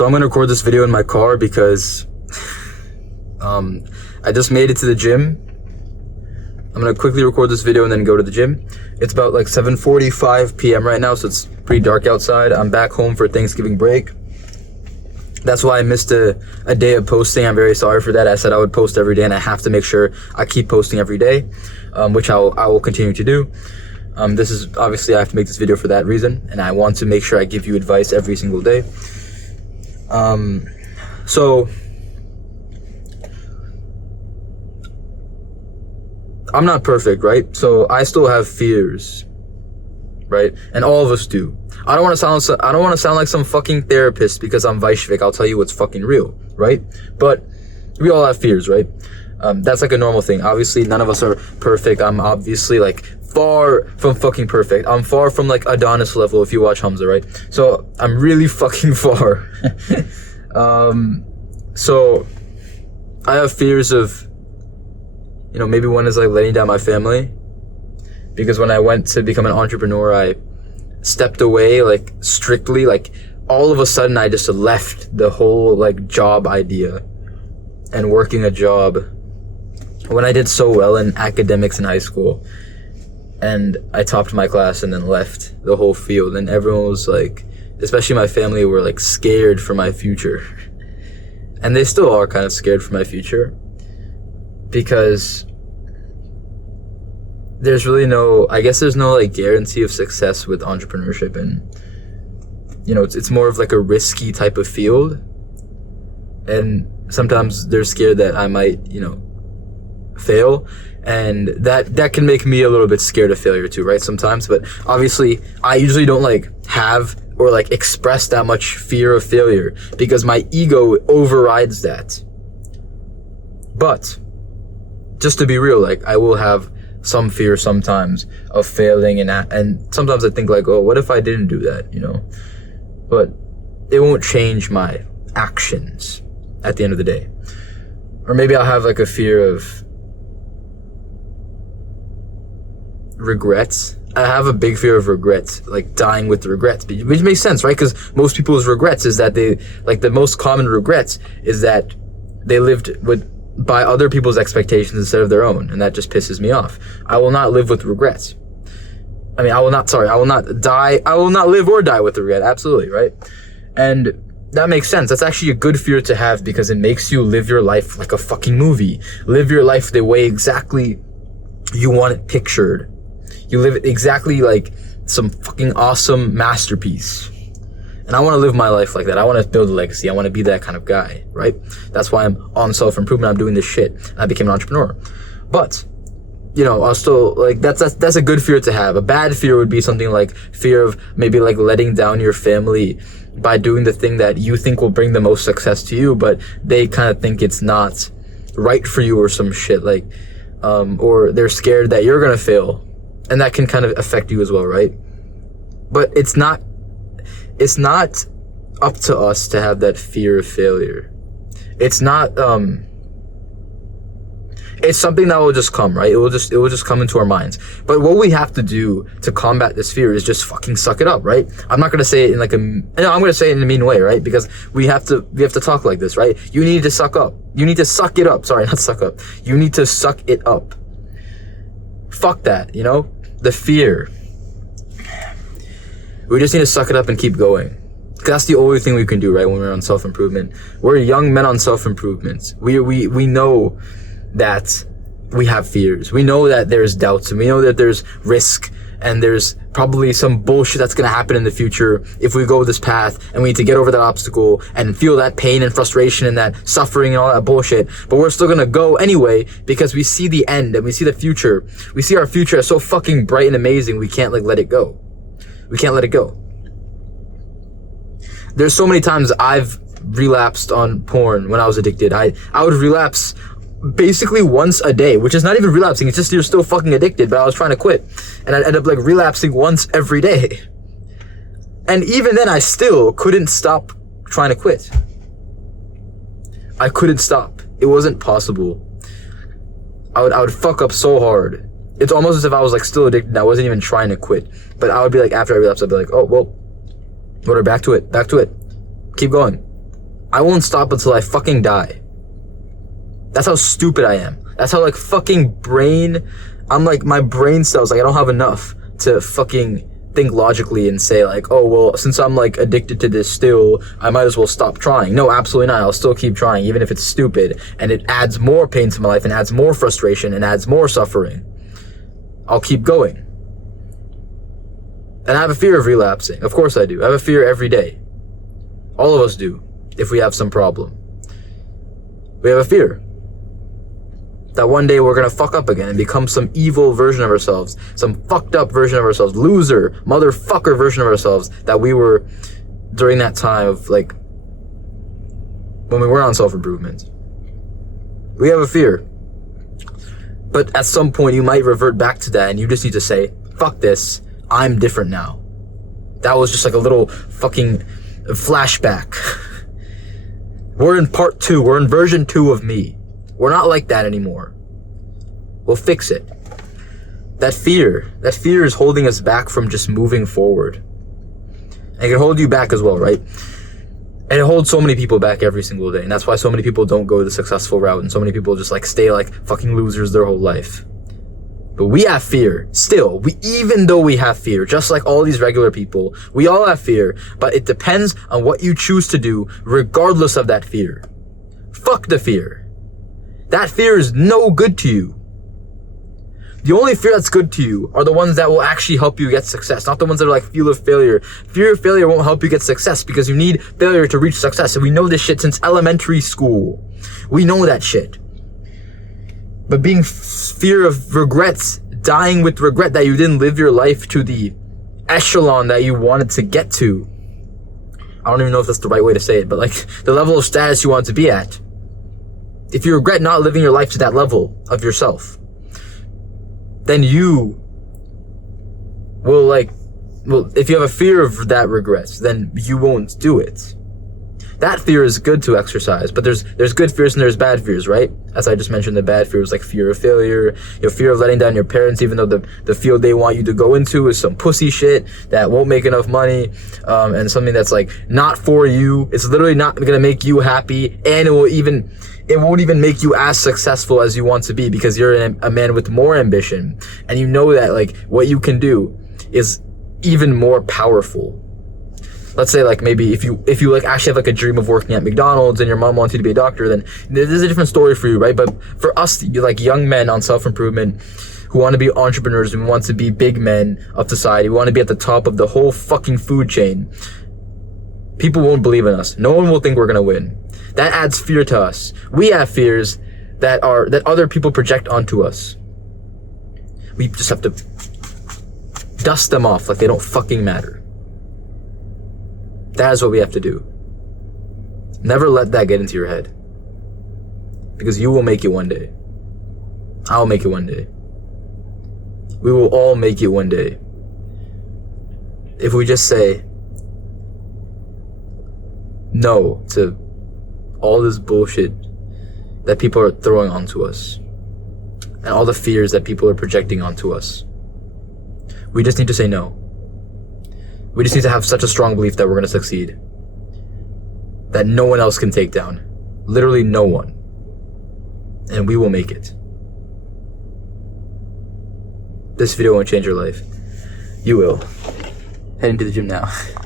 So I'm gonna record this video in my car because I just made it to the gym. I'm gonna quickly record this video and then go to the gym. It's about like 7:45 p.m. right now, so it's pretty dark outside. I'm back home for Thanksgiving break. That's why I missed a day of posting. I'm very sorry for that. I said I would post every day, and I have to make sure I keep posting every day, which I will continue to do. This is obviously, I have to make this video for that reason, and I want to make sure I give you advice every single day. So I'm not perfect, right? So I still have fears, right? And all of us do. I don't want to sound like some fucking therapist because I'm Vaishvik. I'll tell you what's fucking real, right? But we all have fears, right? That's like a normal thing. Obviously, none of us are perfect. I'm obviously like far from fucking perfect. I'm far from like Adonis level if you watch Hamza, right? So I'm really fucking far. So I have fears of, maybe one is like letting down my family, because when I went to become an entrepreneur, I stepped away like strictly, like all of a sudden I just left the whole like job idea and working a job when I did so well in academics in high school, and I topped my class and then left the whole field, and everyone was like, especially my family, were like scared for my future. And they still are kind of scared for my future, because there's really there's no like guarantee of success with entrepreneurship, and it's more of like a risky type of field, and sometimes they're scared that I might fail, and that can make me a little bit scared of failure too, right, sometimes. But obviously I usually don't like have or like express that much fear of failure because my ego overrides that. But just to be real, like I will have some fear sometimes of failing, and sometimes I think like, oh, what if I didn't do that, but it won't change my actions at the end of the day. Or maybe I'll have like a fear of regrets. I have a big fear of regrets, like dying with regrets, which makes sense, right? Because most people's regrets is that the most common regrets is that they lived by other people's expectations instead of their own, and that just pisses me off. I will not live with regrets. I will not live or die with regret, absolutely, right? And that makes sense. That's actually a good fear to have, because it makes you live your life like a fucking movie. Live your life the way exactly you want it pictured. You live it exactly like some fucking awesome masterpiece. And I want to live my life like that. I want to build a legacy. I want to be that kind of guy, right? That's why I'm on self-improvement. I'm doing this shit. I became an entrepreneur. But, I'll still, like, that's a good fear to have. A bad fear would be something like fear of maybe like letting down your family by doing the thing that you think will bring the most success to you, but they kind of think it's not right for you or some shit, like, or they're scared that you're going to fail. And that can kind of affect you as well, right? But it's not up to us to have that fear of failure. It's not, it's something that will just come, right? It will just come into our minds. But what we have to do to combat this fear is just fucking suck it up, right? I'm not gonna say it in I'm gonna say it in a mean way, right? Because we have to talk like this, right? You need to suck up. You need to suck it up. Sorry, not suck up. You need to suck it up. Fuck that, the fear. We just need to suck it up and keep going. That's the only thing we can do, right, when we're on self-improvement. We're young men on self-improvement. We know that we have fears. We know that there's doubts, and we know that there's risk, and there's probably some bullshit that's gonna happen in the future if we go this path, and we need to get over that obstacle and feel that pain and frustration and that suffering and all that bullshit. But we're still gonna go anyway because we see the end and we see the future. We see our future as so fucking bright and amazing, we can't let it go. We can't let it go. There's so many times I've relapsed on porn when I was addicted. I would relapse basically once a day, which is not even relapsing, it's just you're still fucking addicted, but I was trying to quit. And I'd end up like relapsing once every day. And even then I still couldn't stop trying to quit. I couldn't stop. It wasn't possible. I would fuck up so hard. It's almost as if I was like still addicted and I wasn't even trying to quit. But I would be like, after I relapse, I'd be like, oh, well, whatever, back to it. Keep going. I won't stop until I fucking die. That's how stupid I am. That's how, like, fucking I'm like, my brain cells, like, I don't have enough to fucking think logically and say, like, oh, well, since I'm, like, addicted to this still, I might as well stop trying. No, absolutely not. I'll still keep trying, even if it's stupid, and it adds more pain to my life, and adds more frustration, and adds more suffering. I'll keep going. And I have a fear of relapsing. Of course I do. I have a fear every day. All of us do, if we have some problem. We have a fear that one day we're gonna fuck up again and become some evil version of ourselves, some fucked up version of ourselves, loser, motherfucker version of ourselves that we were during that time of, like, when we were on self-improvement. We have a fear. But at some point you might revert back to that and you just need to say, fuck this, I'm different now. That was just like a little fucking flashback. We're in part 2, we're in version 2 of me. We're not like that anymore. We'll fix it. That fear is holding us back from just moving forward. And it can hold you back as well, right? And it holds so many people back every single day. And that's why so many people don't go the successful route. And so many people just, like, stay like fucking losers their whole life. But we have fear. Still, even though we have fear, just like all these regular people, we all have fear. But it depends on what you choose to do, regardless of that fear. Fuck the fear. That fear is no good to you. The only fear that's good to you are the ones that will actually help you get success, not the ones that are like fear of failure. Fear of failure won't help you get success because you need failure to reach success. And we know this shit since elementary school. We know that shit. But being fear of regrets, dying with regret that you didn't live your life to the echelon that you wanted to get to. I don't even know if that's the right way to say it, but like the level of status you want to be at. If you regret not living your life to that level of yourself, then you will if you have a fear of that regret, then you won't do it. That fear is good to exercise, but there's good fears and there's bad fears, right? As I just mentioned, the bad fears like fear of failure, your fear of letting down your parents, even though the field they want you to go into is some pussy shit that won't make enough money, and something that's like not for you. It's literally not gonna make you happy, and it won't even make you as successful as you want to be because you're a man with more ambition, and you know that like what you can do is even more powerful. Let's say like maybe if you like actually have like a dream of working at McDonald's and your mom wants you to be a doctor, then there's a different story for you, right? But for us, like young men on self-improvement who want to be entrepreneurs and want to be big men of society, we want to be at the top of the whole fucking food chain, people won't believe in us. No one will think we're gonna win. That adds fear to us. We have fears that other people project onto us. We just have to dust them off like they don't fucking matter. That is what we have to do. Never let that get into your head. Because you will make it one day. I'll make it one day. We will all make it one day. If we just say no to all this bullshit that people are throwing onto us and all the fears that people are projecting onto us. We just need to say no. We just need to have such a strong belief that we're going to succeed. That no one else can take down. Literally no one. And we will make it. This video won't change your life. You will. Heading to the gym now.